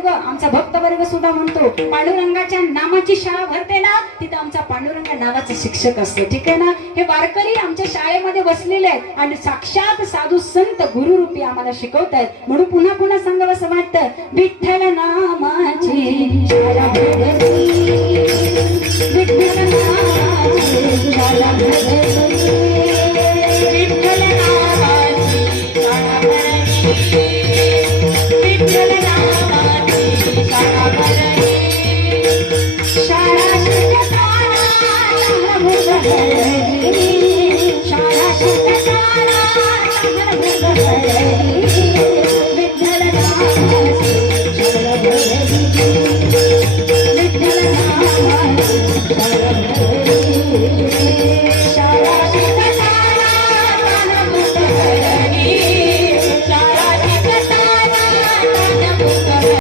वर्ग, आमचा भक्त वर्ग सुद्धा म्हणतो पांडुरंगाच्या नामाची शाळा भरते ना, तिथं आमचा पांडुरंग नावाचा शिक्षक असतो. ठीक आहे ना. हे वारकरी आमच्या शाळेमध्ये बसलेले आहेत आणि साक्षात साधू संत गुरुरूपी आम्हाला शिकवतायत. म्हणून पुन्हा पुन्हा सांगावं असं वाटतं, विठ्ठल नामाची शाळा